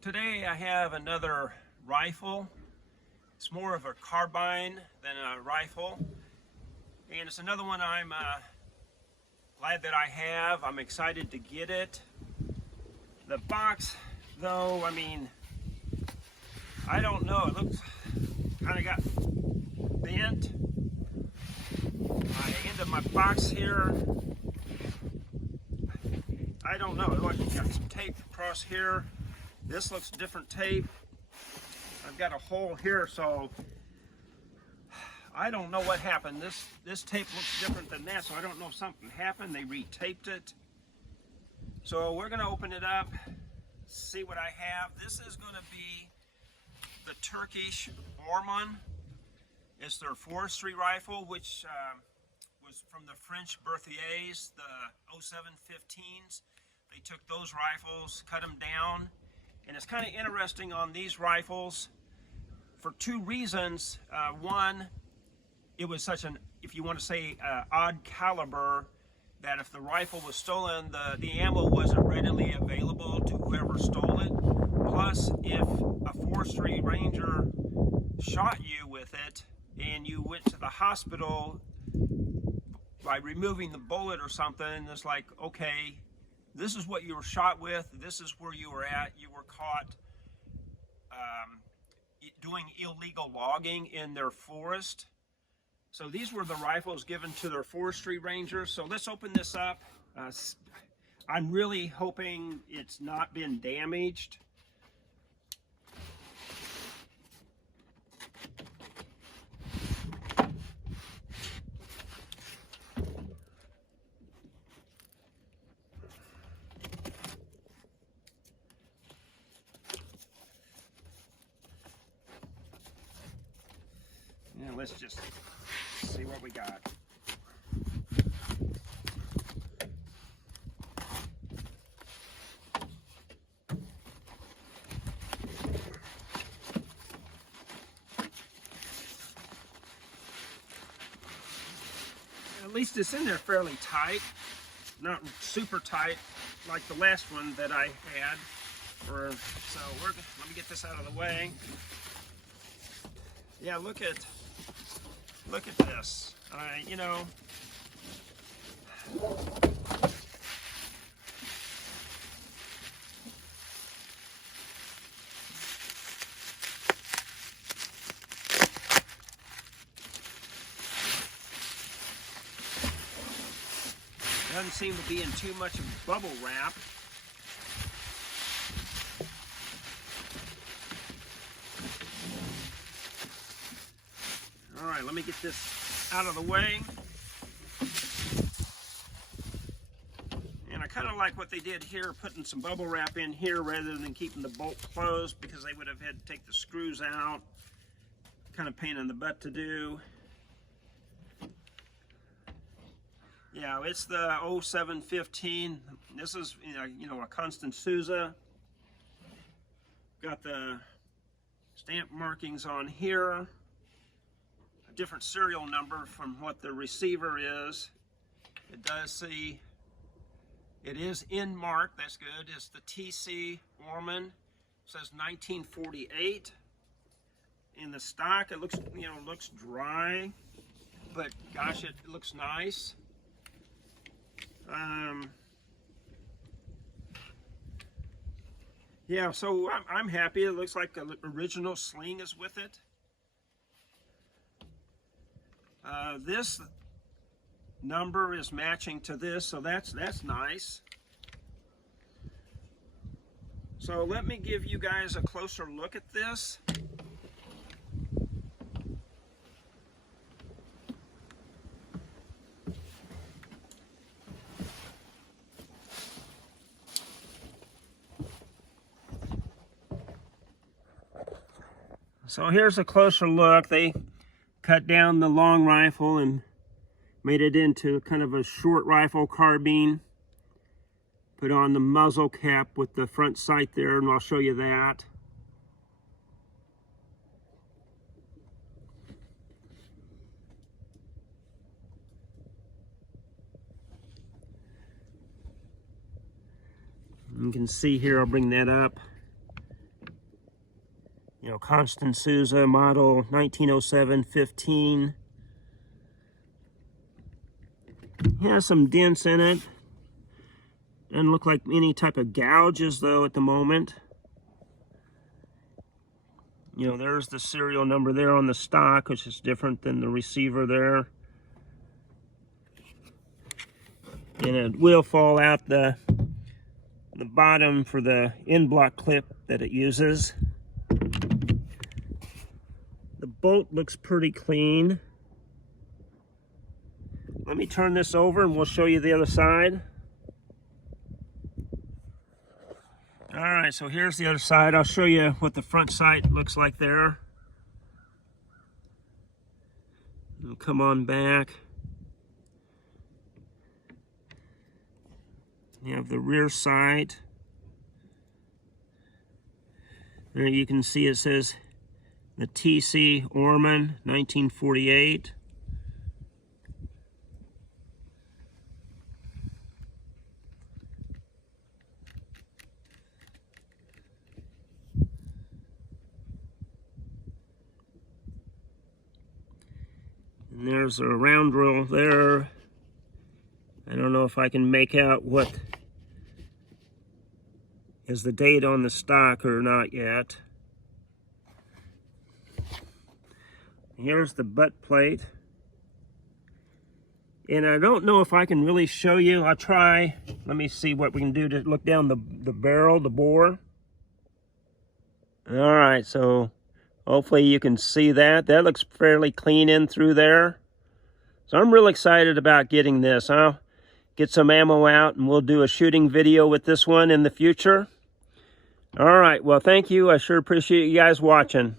Today I have another rifle. It's more of a carbine than a rifle, and it's another one I'm glad that I have. I'm excited to get it. The box, though, I don't know. It looks kind of got bent. My end of my box here, I don't know. It looks like got some tape across here. This looks different tape. I've got a hole here, so I don't know what happened. This tape looks different than that, so I don't know if something happened. They retaped it. So we're going to open it up, see what I have. This is going to be the Turkish Orman. It's their forestry rifle, which was from the French Berthiers, the 0715s. They took those rifles, cut them down, and it's kind of interesting on these rifles for two reasons. One, it was such an, if you want to say, odd caliber, that if the rifle was stolen, the ammo wasn't readily available to whoever stole it. Plus, if a forestry ranger shot you with it and you went to the hospital by removing the bullet or something, it's like, okay, this is what you were shot with, this is where you were at, you were caught doing illegal logging in their forest. So these were the rifles given to their forestry rangers. So let's open this up. I'm really hoping it's not been damaged. Yeah, let's just see what we got. At least it's in there fairly tight, not super tight like the last one that I had. So let me get this out of the way. Yeah, look at this. You know, doesn't seem to be in too much of bubble wrap. All right, let me get this out of the way. And I kind of like what they did here, putting some bubble wrap in here rather than keeping the bolt closed, because they would have had to take the screws out. Kind of pain in the butt to do. Yeah, it's the 0715. This is, a Constant Souza. Got the stamp markings on here. A different serial number from what the receiver is. It does see, it is in mark, that's good. It's the TC Orman. It says 1948. In the stock, it looks, looks dry, but gosh, it looks nice. Yeah, so I'm happy. It looks like the original sling is with it. This number is matching to this, so that's nice. So let me give you guys a closer look at this. So here's a closer look. They cut down the long rifle and made it into kind of a short rifle carbine. Put on the muzzle cap with the front sight there, and I'll show you that. You can see here, I'll bring that up. You know, Constant Souza model 1907-15. Has some dents in it. Doesn't look like any type of gouges though at the moment. You know, there's the serial number there on the stock, which is different than the receiver there. And it will fall out the bottom for the end block clip that it uses. The bolt looks pretty clean. Let me turn this over and we'll show you the other side. All right, so here's the other side. I'll show you what the front sight looks like there. We'll come on back. You have the rear sight. There you can see it says the TC Orman 1948. And there's a round roll there. I don't know if I can make out what is the date on the stock or not yet. Here's the butt plate. And I don't know if I can really show you. I'll try. Let me see what we can do to look down the barrel, the bore. All right, so hopefully you can see that. That looks fairly clean in through there. So I'm really excited about getting this. I'll get some ammo out and we'll do a shooting video with this one in the future. All right, well, thank you. I sure appreciate you guys watching.